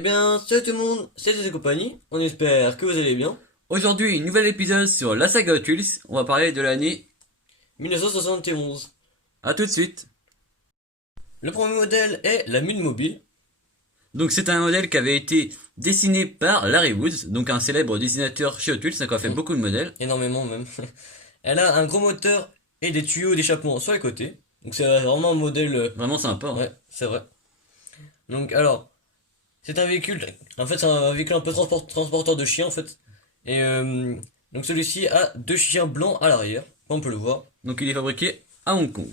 Eh bien, salut tout le monde, c'est et compagnie, on espère que vous allez bien. Aujourd'hui, nouvel épisode sur la saga Hot Wheels. On va parler de l'année. 1971. À tout de suite. Le premier modèle est la Mule Mobile. Donc c'est un modèle qui avait été dessiné par Larry Woods, donc un célèbre dessinateur chez Hot Wheels, qui a fait Hmm, beaucoup de modèles. énormément même. Elle a un gros moteur et des tuyaux d'échappement sur les côtés. Donc c'est vraiment un modèle... Vraiment sympa, hein. Ouais, c'est vrai. Donc alors, c'est un véhicule... En fait, c'est un véhicule un peu transporteur de chiens en fait. Et donc celui-ci a deux chiens blancs à l'arrière, comme on peut le voir. Donc il est fabriqué à Hong Kong.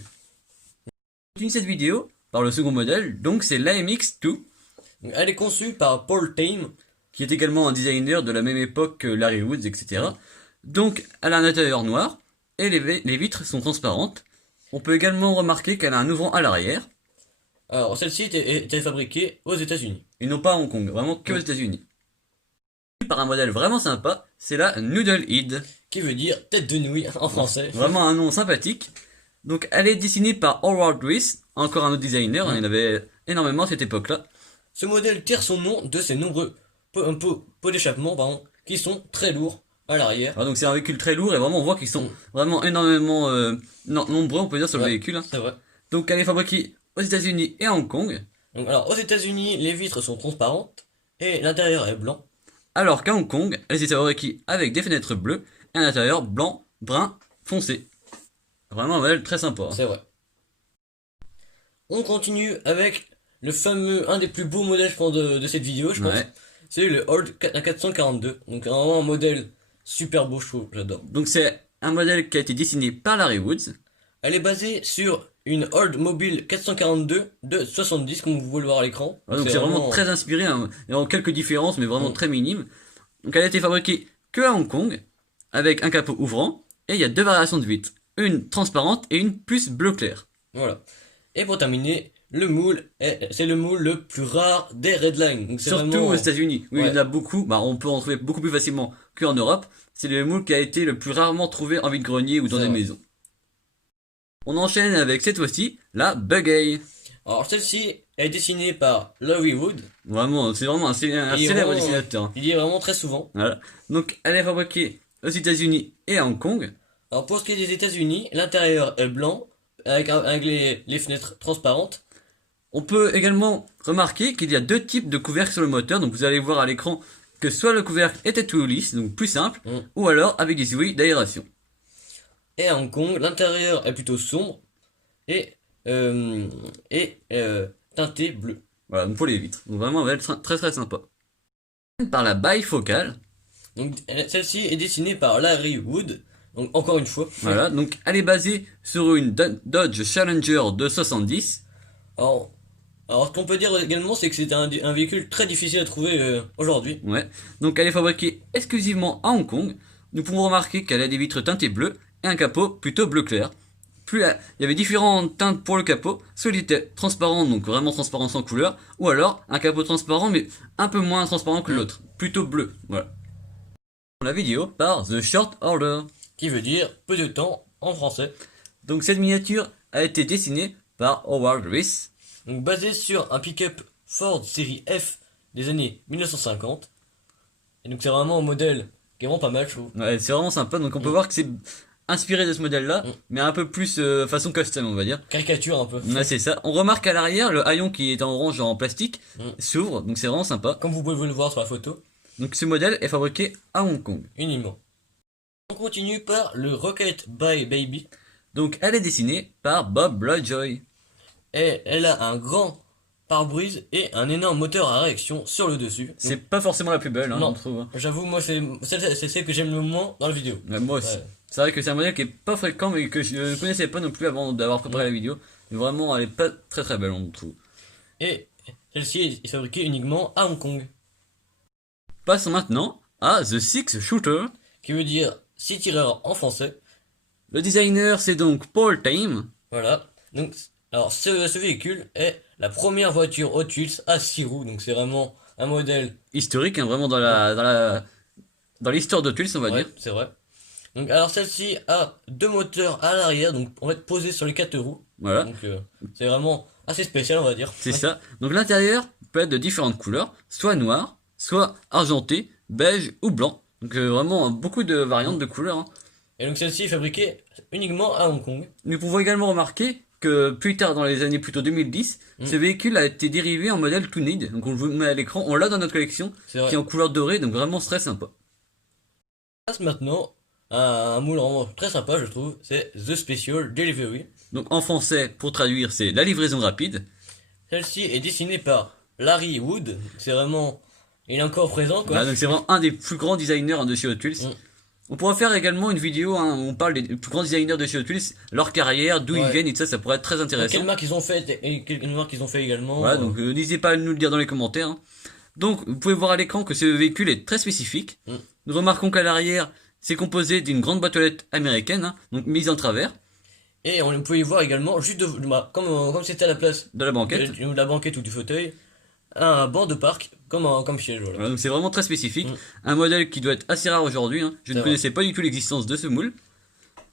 On continue cette vidéo par le second modèle, donc c'est l'AMX2, Donc, elle est conçue par Paul Tame. qui est également un designer de la même époque que Larry Woods, etc. Donc elle a un intérieur noir, et les vitres sont transparentes. On peut également remarquer qu'elle a un ouvrant à l'arrière, Alors, celle-ci était fabriquée aux États-Unis. et non pas à Hong Kong, vraiment que aux États-Unis. Par un modèle vraiment sympa, c'est la Noodle Head. Qui veut dire tête de nouille en français. Vraiment un nom sympathique. Donc elle est dessinée par Howard Reese, encore un autre designer, il y en avait énormément à cette époque-là. Ce modèle tire son nom de ses nombreux pots d'échappement pardon, qui sont très lourds à l'arrière. Alors, donc c'est un véhicule très lourd et vraiment on voit qu'ils sont Mm. vraiment énormément nombreux, on peut dire, sur le Ouais, véhicule, hein. c'est vrai. Donc elle est fabriquée aux États-Unis et à Hong Kong, Donc, alors, aux États-Unis, les vitres sont transparentes et l'intérieur est blanc. alors qu'à Hong Kong, elle est fabriquée avec des fenêtres bleues et un intérieur blanc, brun, foncé. Vraiment un modèle très sympa, hein. C'est vrai. On continue avec le fameux, un des plus beaux modèles, je pense, de cette vidéo, je pense. Ouais. C'est le Old 442. Donc, vraiment un modèle super beau, je trouve, j'adore. Donc c'est un modèle qui a été dessiné par Larry Woods. Elle est basée sur une Oldsmobile 442 de 70, comme vous pouvez le voir à l'écran. Ouais, Donc donc c'est c'est vraiment vraiment... très inspiré, hein. Il y a quelques différences, mais vraiment Mm, très minimes. Donc elle a été fabriquée que à Hong Kong, avec un capot ouvrant, et il y a deux variations de vitres. Une transparente et une plus bleu clair. voilà. Et pour terminer, le moule, c'est le moule le plus rare des Redline. Donc c'est Surtout aux vraiment... États-Unis, où il y en Ouais, a beaucoup, bah on peut en trouver beaucoup plus facilement qu'en Europe. C'est le moule qui a été le plus rarement trouvé en vide-grenier ou dans c'est des vrai. maisons. On enchaîne avec cette fois-ci la Bugay. Alors celle-ci est dessinée par Larry Wood. Vraiment, c'est vraiment un Il est célèbre vraiment... dessinateur, hein. il y est vraiment très souvent. Voilà. Donc elle est fabriquée aux États-Unis et à Hong Kong. Alors pour ce qui est des États-Unis, l'intérieur est blanc, avec les fenêtres transparentes. On peut également remarquer qu'il y a deux types de couvercles sur le moteur, donc vous allez voir à l'écran que soit le couvercle était tout lisse, donc plus simple, Mm. ou alors avec des ouïes d'aération. Et à Hong Kong, l'intérieur est plutôt sombre et, euh, teinté bleu. Voilà, donc pour les vitres. Donc vraiment, elle va être très très sympa. Par la bifocale, Donc celle-ci est dessinée par Larry Wood. Donc encore une fois. voilà, donc elle est basée sur une Dodge Challenger de 70. Alors, alors ce qu'on peut dire également, c'est que c'est un véhicule très difficile à trouver aujourd'hui. Ouais. Donc elle est fabriquée exclusivement à Hong Kong. Nous pouvons remarquer qu'elle a des vitres teintées bleues et un capot plutôt bleu clair. Plus il y avait différentes teintes pour le capot, soit il était transparent, donc vraiment transparent sans couleur, ou alors un capot transparent mais un peu moins transparent que Mm. l'autre, plutôt bleu. Voilà. La vidéo par The Short Order. Qui veut dire peu de temps en français. Donc cette miniature a été dessinée par Howard Reese. Donc basé sur un pick-up Ford série F des années 1950. Et donc c'est vraiment un modèle qui est vraiment pas mal, je trouve. Ouais, c'est vraiment sympa, donc on peut Mm. voir que c'est inspiré de ce modèle-là, Mm. mais un peu plus façon custom, on va dire. Caricature un peu. Ouais, c'est ça. On remarque à l'arrière, le haillon qui est en orange en plastique Mm. s'ouvre, donc c'est vraiment sympa. Comme vous pouvez le voir sur la photo, Donc ce modèle est fabriqué à Hong Kong. uniquement. On continue par le Rocket by Baby. Donc elle est dessinée par Bob Lovejoy. Et elle a un grand pare-brise et un énorme moteur à réaction sur le dessus. C'est pas forcément la plus belle, hein, Non, on trouve, hein. j'avoue, moi c'est celle que j'aime le moins dans la vidéo. Ouais, moi aussi. Ouais. C'est vrai que c'est un modèle qui est pas fréquent, mais que je ne connaissais pas non plus avant d'avoir préparé la vidéo. Mais vraiment, elle est pas très très belle, on trouve. Et celle-ci est fabriquée uniquement à Hong Kong. Passons maintenant à The Six Shooter. Qui veut dire 6 tireurs en français. Le designer, c'est donc Paul Tame. Voilà. Donc, alors ce véhicule est la première voiture Hot Wheels à 6 roues. Donc c'est vraiment un modèle. Historique, hein, vraiment dans l'histoire de Tulsa, on va Ouais, dire. c'est vrai. Donc alors celle-ci a deux moteurs à l'arrière, donc on va être posé sur les quatre roues. Voilà. Donc c'est vraiment assez spécial, on va dire. C'est ça. Donc l'intérieur peut être de différentes couleurs, soit noir, soit argenté, beige ou blanc. Donc vraiment beaucoup de variantes de couleurs, hein. Et donc celle-ci est fabriquée uniquement à Hong Kong. Nous pouvons également remarquer que plus tard dans les années plutôt 2010, ce véhicule a été dérivé en modèle Tuned. Donc on vous le met à l'écran, on l'a dans notre collection, C'est vrai. qui est en couleur dorée, donc vraiment très sympa. Passe maintenant à un moule vraiment très sympa, je trouve. C'est The Special Delivery. Donc en français, pour traduire, c'est la livraison rapide. Celle-ci est dessinée par Larry Wood. C'est vraiment, il est encore présent, quoi. Voilà, donc c'est vraiment un des plus grands designers, hein, de chez Hot Wheels. On pourra faire également une vidéo, hein, où on parle des plus grands designers de chez Hot Wheels, leur carrière, d'où ils Ouais. viennent et tout ça, ça pourrait être très intéressant. Quelle marque ils ont fait et quelle marque ils ont fait également. Voilà, donc n'hésitez pas à nous le dire dans les commentaires, hein. Donc vous pouvez voir à l'écran que ce véhicule est très spécifique. Nous remarquons qu'à l'arrière, c'est composé d'une grande boîte aux lettres américaine, hein, donc mise en travers Et on peut y voir également, juste bah, comme c'était à la place de la banquette. de la banquette ou du fauteuil, un banc de parc comme siège. Voilà. Voilà, donc c'est vraiment très spécifique. Un modèle qui doit être assez rare aujourd'hui, hein. Je ne C'est connaissais pas du tout l'existence de ce moule.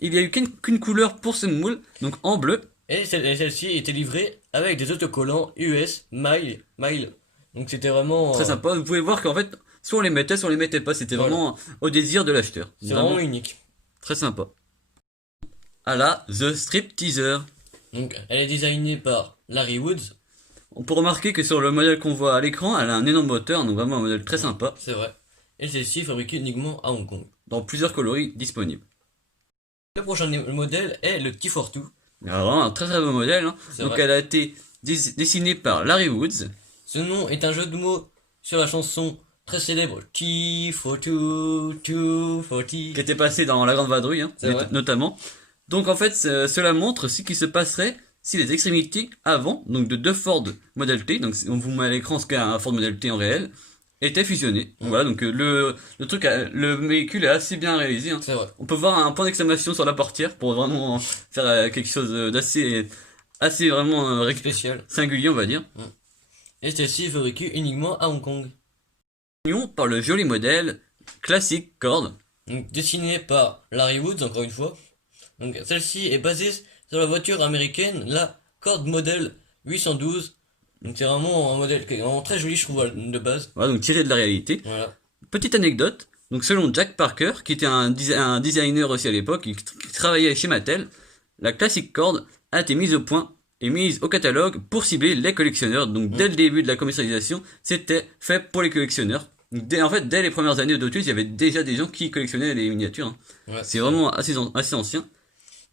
Il n'y a eu qu'une couleur pour ce moule, donc en bleu. Et celle-ci était livrée avec des autocollants US Mile. Donc c'était vraiment Très sympa. Vous pouvez voir qu'en fait, soit on les mettait, soit on les mettait pas. C'était Voilà. vraiment au désir de l'acheteur. c'est vraiment unique. Très sympa. À la The Strip Teaser. Donc elle est designée par Larry Woods, On peut remarquer que sur le modèle qu'on voit à l'écran, elle a un énorme moteur, donc vraiment un modèle très sympa, c'est vrai. Et celle-ci est fabriquée uniquement à Hong Kong. dans plusieurs coloris disponibles. Le prochain modèle est le T42. Alors, vraiment un très très beau modèle, hein. C'est Donc vrai. elle a été dessinée par Larry Woods. Ce nom est un jeu de mots sur la chanson très célèbre T42, 240. Qui était passé dans La Grande Vadrouille, hein, C'est vrai. notamment. Donc en fait, cela montre ce qui se passerait si les extrémités avant, donc de deux Ford Model T, donc on vous met à l'écran ce qu'est un Ford Model T en réel, étaient fusionnées. Donc voilà, donc le truc, le véhicule est assez bien réalisé, hein. C'est vrai. On peut voir un point d'exclamation sur la portière pour vraiment faire quelque chose assez vraiment Spécial. singulier, on va dire. Et celle-ci est fabriquée uniquement à Hong Kong. Union par le joli modèle classique Cord. Donc, dessinée par Larry Woods, encore une fois. Donc, celle-ci est basée sur la voiture américaine, la Ford Model 812. Donc, c'est vraiment un modèle qui est vraiment très joli, je trouve, de base. Voilà, donc tiré de la réalité. Voilà. Petite anecdote, donc selon Jack Parker, qui était un designer aussi à l'époque, qui travaillait chez Mattel, la Classic Cord a été mise au point et mise au catalogue pour cibler les collectionneurs. Donc dès le début de la commercialisation, c'était fait pour les collectionneurs. Donc, dès les premières années de Hot Wheels, il y avait déjà des gens qui collectionnaient les miniatures, hein. Ouais, C'est vraiment assez ancien.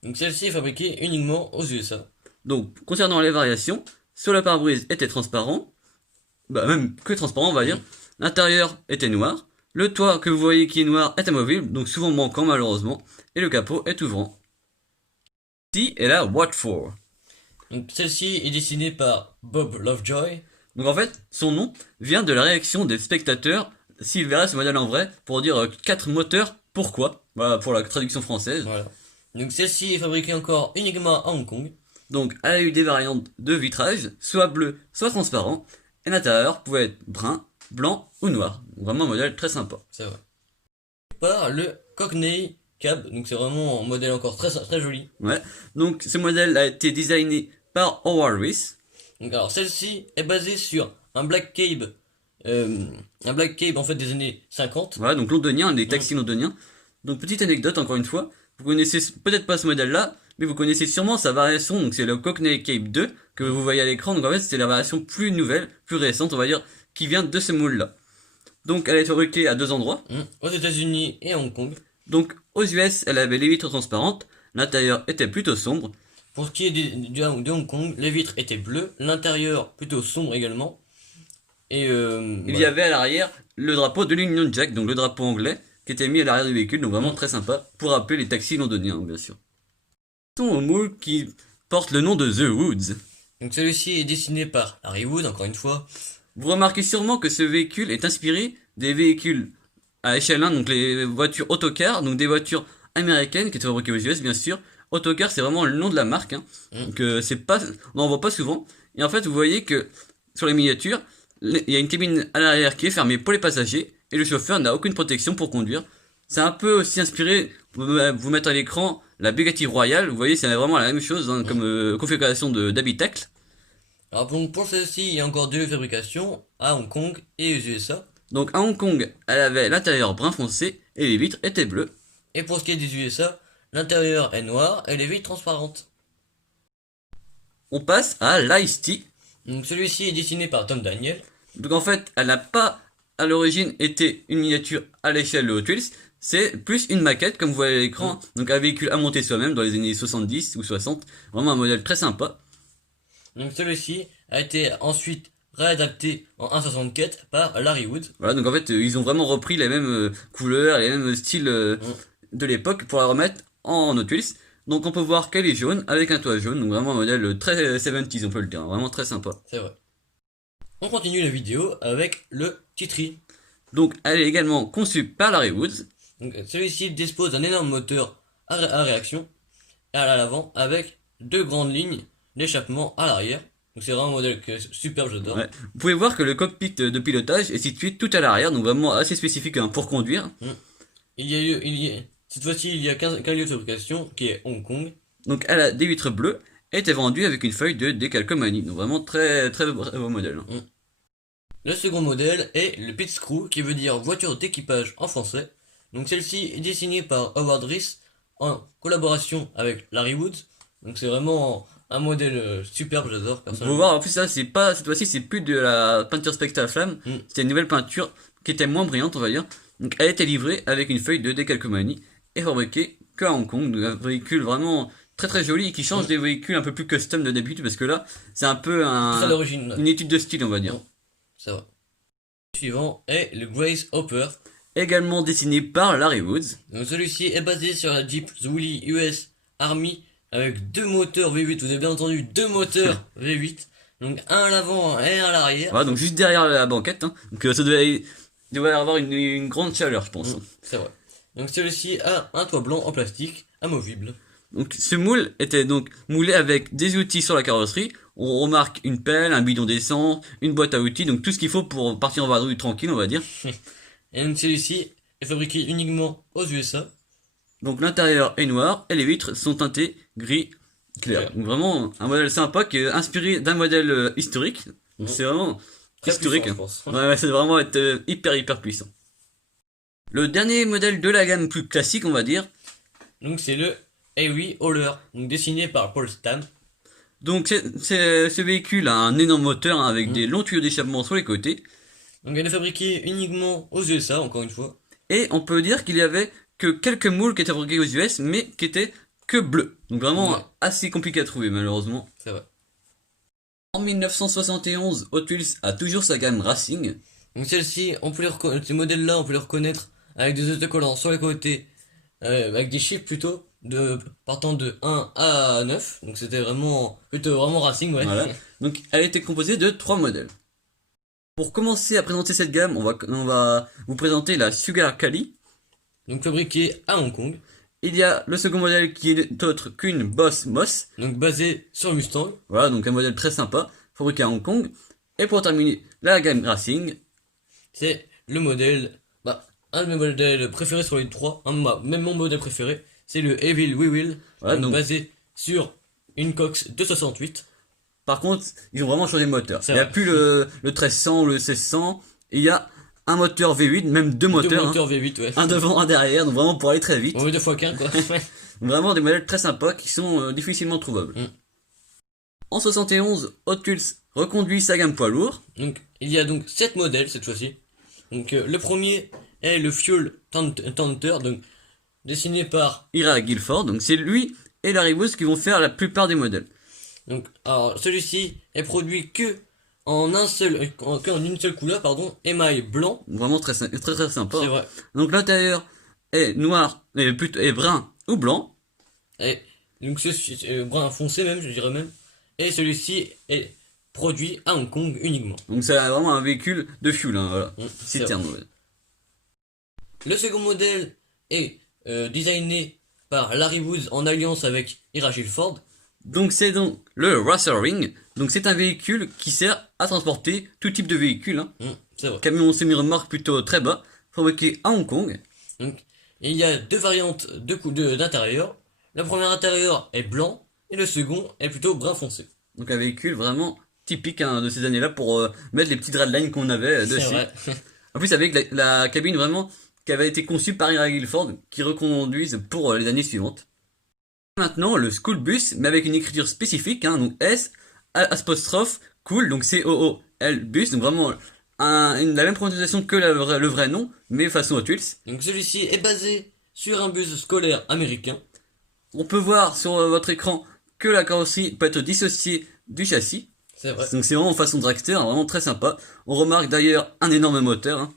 Donc, celle-ci est fabriquée uniquement aux USA. Donc concernant les variations, sur le pare-brise était transparent, bah même que transparent on va dire. L'intérieur était noir. Le toit que vous voyez qui est noir est amovible, donc souvent manquant malheureusement, et le capot est ouvrant. Ici est la What For. Donc, celle-ci est dessinée par Bob Lovejoy. Donc en fait, son nom vient de la réaction des spectateurs s'ils verraient ce modèle en vrai, pour dire 4 moteurs, pourquoi. Voilà pour la traduction française. Voilà. Donc, celle-ci est fabriquée encore uniquement à Hong Kong. Donc elle a eu des variantes de vitrage, soit bleu, soit transparent, et l'intérieur pouvait être brun, blanc ou noir. Vraiment un modèle très sympa. C'est vrai. Par le Cockney Cab. Donc, c'est vraiment un modèle encore très, très joli. Ouais. Donc ce modèle a été designé par Howard Reese. Donc, alors, celle-ci est basée sur un Black Cab. Un Black Cab en fait des années 50. Voilà, donc londonien, les taxis londoniens. Donc petite anecdote encore une fois, vous connaissez peut-être pas ce modèle-là, mais vous connaissez sûrement sa variation, donc c'est le Cockney Cape 2 que vous voyez à l'écran. Donc en fait c'est la variation plus nouvelle, plus récente on va dire, qui vient de ce moule-là. Donc elle est fabriquée à deux endroits. Aux États-Unis et à Hong Kong. Donc aux US elle avait les vitres transparentes, l'intérieur était plutôt sombre. Pour ce qui est de Hong Kong, les vitres étaient bleues, l'intérieur plutôt sombre également. Et Il y avait à l'arrière le drapeau de l'Union Jack, donc le drapeau anglais, qui était mis à l'arrière du véhicule, donc vraiment très sympa, pour rappeler les taxis londoniens, bien sûr. Passons au moule qui porte le nom de The Woods. Donc celui-ci est dessiné par Larry Wood, encore une fois. Vous remarquez sûrement que ce véhicule est inspiré des véhicules à échelle 1, donc les voitures autocars, donc des voitures américaines qui étaient fabriquées aux US, bien sûr. Autocar, c'est vraiment le nom de la marque, hein. Donc c'est pas, on n'en voit pas souvent. Et en fait, vous voyez que sur les miniatures, il y a une cabine à l'arrière qui est fermée pour les passagers et le chauffeur n'a aucune protection pour conduire. C'est un peu aussi inspiré, vous mettez à l'écran la Bugatti Royale, vous voyez c'est vraiment la même chose, hein, comme configuration d'habitacle. Alors pour celle-ci, il y a encore deux fabrications, à Hong Kong et aux USA. Donc à Hong Kong, elle avait l'intérieur brun foncé et les vitres étaient bleues. Et pour ce qui est des USA, l'intérieur est noir et les vitres transparentes. On passe à l'Ice-T. Donc celui-ci est dessiné par Tom Daniel. Donc en fait, elle n'a pas à l'origine été une miniature à l'échelle de Hot Wheels, c'est plus une maquette comme vous voyez à l'écran, donc un véhicule à monter soi-même dans les années 70 ou 60, vraiment un modèle très sympa. Donc celui-ci a été ensuite réadapté en 1,64 par Larry Wood. Voilà, donc en fait, ils ont vraiment repris les mêmes couleurs, les mêmes styles de l'époque pour la remettre en Hot Wheels. Donc on peut voir qu'elle est jaune avec un toit jaune, donc vraiment un modèle très 70s on peut le dire, vraiment très sympa. C'est vrai. On continue la vidéo avec le Titri. Donc elle est également conçue par Larry Woods. Donc celui-ci dispose d'un énorme moteur à réaction à l'avant avec deux grandes lignes d'échappement à l'arrière. Donc c'est vraiment un modèle que superbe, j'adore. Ouais. Vous pouvez voir que le cockpit de pilotage est situé tout à l'arrière, donc vraiment assez spécifique pour conduire. Cette fois-ci, il y a qu'un lieu de fabrication qui est Hong Kong. Donc elle a des vitres bleues et était vendue avec une feuille de décalcomanie. Donc vraiment très très beau modèle. Le second modèle est le Pit Screw, qui veut dire voiture d'équipage en français. Donc celle-ci est dessinée par Howard Reese en collaboration avec Larry Woods. Donc c'est vraiment un modèle superbe, j'adore Vous personnellement. pouvez voir en plus ça c'est pas cette fois-ci c'est plus de la peinture spectre à flamme, c'était une nouvelle peinture qui était moins brillante on va dire. Donc elle était livrée avec une feuille de décalcomanie et fabriquée que à Hong Kong. Donc un véhicule vraiment très très joli et qui change des véhicules un peu plus custom de d'habitude parce que là c'est un peu C'est à l'origine. une étude de style on va dire. C'est vrai. Le suivant est le Grace Hopper. Également dessiné par Larry Woods. Donc celui-ci est basé sur la Jeep Woolly US Army avec deux moteurs V8. Vous avez bien entendu, deux moteurs V8. Donc un à l'avant et un à l'arrière. Voilà, donc juste derrière la banquette. Hein. Donc ça devait avoir une grande chaleur je pense. C'est vrai. Donc celui-ci a un toit blanc en plastique amovible. Donc ce moule était donc moulé avec des outils sur la carrosserie. On remarque une pelle, un bidon d'essence, une boîte à outils, donc tout ce qu'il faut pour partir en vadrouille tranquille on va dire. Et donc celui-ci est fabriqué uniquement aux USA. Donc l'intérieur est noir et les vitres sont teintées gris clair. Ouais. Donc vraiment un modèle sympa qui est inspiré d'un modèle historique. Donc c'est vraiment Très historique. puissant, je pense. Ouais, c'est vraiment être hyper puissant. Le dernier modèle de la gamme plus classique on va dire. Donc c'est le Airy Hauler, donc dessiné par Paul Stam. Donc ce véhicule a un énorme moteur hein, avec des longs tuyaux d'échappement sur les côtés. Donc elle est fabriquée uniquement aux USA, encore une fois. Et on peut dire qu'il y avait que quelques moules qui étaient fabriqués aux US, mais qui étaient que bleus. Donc vraiment assez compliqué à trouver malheureusement. C'est vrai. En 1971, Hot Wheels a toujours sa gamme Racing. Donc celle-ci, ces modèles-là, on peut les reconnaître avec des autocollants sur les côtés, avec des chiffres plutôt, partant de 1 à 9. Donc c'était vraiment racing, ouais. Voilà. Donc elle était composée de 3 modèles. Pour commencer à présenter cette gamme, on va vous présenter la Sugar Cali. Donc fabriquée à Hong Kong. Il y a le second modèle qui est autre qu'une Boss Moss. Donc basé sur Mustang. Voilà, donc un modèle très sympa, fabriqué à Hong Kong. Et pour terminer, la gamme Racing. C'est le modèle, un de mes modèles préférés sur les trois, même mon modèle préféré, c'est le Evil We Will, Voilà, donc basé sur une Cox 268. Par contre, ils ont vraiment changé le moteur. C'est Il n'y a vrai. plus le 1300 ou le 1600. Il y a un moteur V8, même deux moteurs. Deux moteurs V8, ouais. Un devant, un derrière, donc vraiment pour aller très vite. On veut deux fois qu'un, quoi. Vraiment des modèles très sympas qui sont difficilement trouvables. En 71, Hot Wheels reconduit sa gamme poids lourd. Donc, il y a donc 7 modèles cette fois-ci. Donc, le premier est le Fuel Taunter, donc dessiné par. Ira Guilford, donc c'est lui et Larry Woods qui vont faire la plupart des modèles. Donc, alors, celui-ci est produit que en une seule couleur, pardon, émail blanc. Vraiment très sympa. C'est vrai. Donc l'intérieur est noir, est brun ou blanc. Et donc, brun foncé même, je dirais même. Et celui-ci est produit à Hong Kong uniquement. Donc c'est vraiment un véhicule de fuel, hein, voilà. C'est Citerne, vrai. ouais. Le second modèle est designé par Larry Woods en alliance avec Ira Gilford. Donc c'est donc le Racer Ring. Donc c'est un véhicule qui sert à transporter tout type de véhicule. Hein. C'est vrai. Camion semi-remorque plutôt très bas, fabriqué à Hong Kong. Donc, il y a deux variantes d'intérieur. Le premier intérieur est blanc et le second est plutôt brun foncé. Donc un véhicule vraiment typique de ces années-là pour mettre les petites redlines qu'on avait C'est dessus. vrai. En plus avec la cabine vraiment qui avait été conçue par Ira Guilford qui reconduisent pour les années suivantes. Maintenant le school bus mais avec une écriture spécifique, donc S apostrophe cool, donc COOL bus, donc vraiment la même prononciation que le vrai nom mais façon Hot Wheels. Donc celui-ci est basé sur un bus scolaire américain. On peut voir sur votre écran que la carrosserie peut être dissociée du châssis. C'est vrai. Donc c'est vraiment en façon dragster, vraiment très sympa. On remarque d'ailleurs un énorme moteur.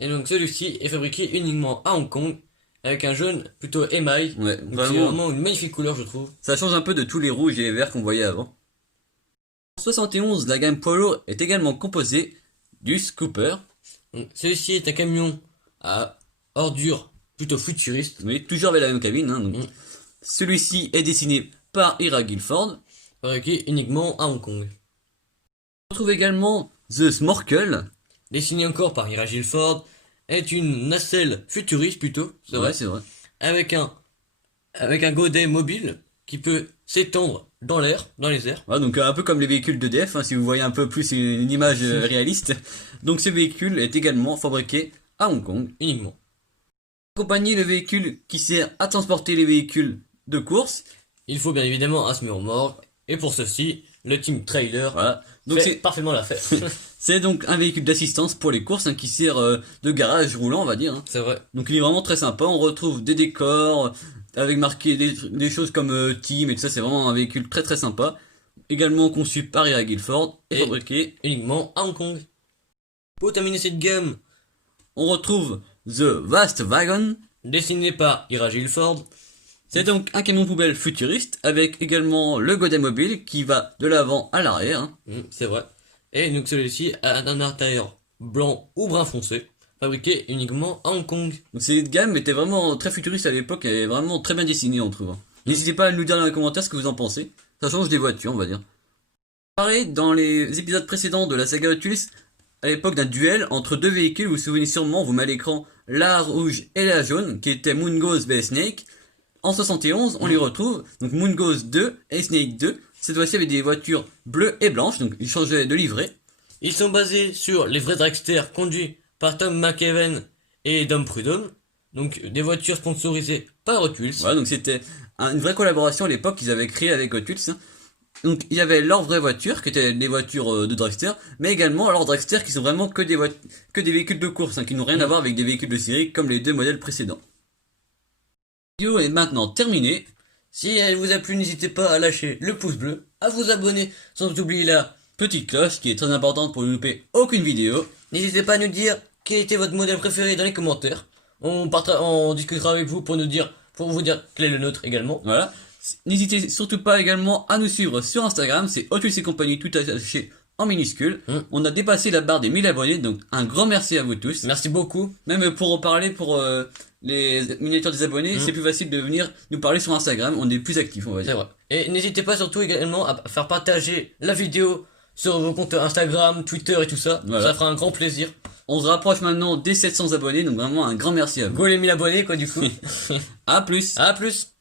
Et donc celui-ci est fabriqué uniquement à Hong Kong avec un jaune plutôt émail. Ouais, Donc c'est vraiment une magnifique couleur, je trouve. Ça change un peu de tous les rouges et les verts qu'on voyait avant. En 71, la gamme poids lourd est également composée du Scooper. Donc celui-ci est un camion à ordures plutôt futuriste. Oui, toujours avec la même cabine. Donc. Celui-ci est dessiné par Ira Guilford. Fabriqué uniquement à Hong Kong. On retrouve également The Smorkel. Dessiné encore par Ira Guilford, est une nacelle futuriste plutôt, c'est vrai, c'est vrai. avec un godet mobile qui peut s'étendre dans l'air, dans les airs. Ouais, donc un peu comme les véhicules d'EDF, si vous voyez un peu plus une image réaliste. Donc ce véhicule est également fabriqué à Hong Kong. Uniquement. Accompagner le véhicule qui sert à transporter les véhicules de course. Il faut bien évidemment un semi-remorque, et pour ceci, le team trailer Voilà. Donc fait parfaitement l'affaire. c'est donc un véhicule d'assistance pour les courses qui sert de garage roulant, on va dire. C'est vrai. Donc il est vraiment très sympa. On retrouve des décors avec marqué des choses comme team et tout ça. C'est vraiment un véhicule très très sympa. Également conçu par Ira Guilford et fabriqué uniquement à Hong Kong. Pour terminer cette gamme, on retrouve The Vast Wagon. Dessiné par Ira Guilford. C'est donc un camion poubelle futuriste avec également le godet mobile qui va de l'avant à l'arrière. C'est vrai. Et donc celui-ci a un intérieur blanc ou brun foncé, fabriqué uniquement à Hong Kong. Donc cette gamme était vraiment très futuriste à l'époque et vraiment très bien dessinée on trouve. N'hésitez pas à nous dire dans les commentaires ce que vous en pensez. Ça change des voitures on va dire. Pareil, dans les épisodes précédents de la saga Hot Wheels, à l'époque d'un duel entre deux véhicules, vous vous souvenez sûrement, vous mettez à l'écran la rouge et la jaune, qui était Moon Goes vs Snake. En 71, on les retrouve, donc Moon Goes 2 et Snake 2, cette fois-ci avec des voitures bleues et blanches, donc ils changeaient de livret. Ils sont basés sur les vrais dragsters conduits par Tom McEwen et Dom Prudhomme, donc des voitures sponsorisées par Hot Wheels. Voilà, donc c'était une vraie collaboration à l'époque qu'ils avaient créée avec Hot Wheels. Donc il y avait leurs vraies voitures, qui étaient des voitures de dragster, mais également leurs dragsters qui sont vraiment que des véhicules de course, qui n'ont rien à voir avec des véhicules de série comme les deux modèles précédents. La vidéo est maintenant terminée. Si elle vous a plu, n'hésitez pas à lâcher le pouce bleu, à vous abonner sans oublier la petite cloche qui est très importante pour ne louper aucune vidéo. N'hésitez pas à nous dire quel était votre modèle préféré dans les commentaires. On discutera avec vous pour vous dire quel est le nôtre également. Voilà. N'hésitez surtout pas également à nous suivre sur Instagram, c'est Hot Wheels et compagnie tout attaché en minuscule. On a dépassé la barre des 1000 abonnés, donc un grand merci à vous tous. Merci beaucoup. Même pour en parler pour les miniatures des abonnés, c'est plus facile de venir nous parler sur Instagram, on est plus actifs on va dire. C'est vrai. Et n'hésitez pas surtout également à faire partager la vidéo sur vos comptes Instagram, Twitter et tout ça. Voilà. Ça fera un grand plaisir. On se rapproche maintenant des 700 abonnés, donc vraiment un grand merci à vous. Go les 1000 abonnés quoi du coup. À plus. À plus.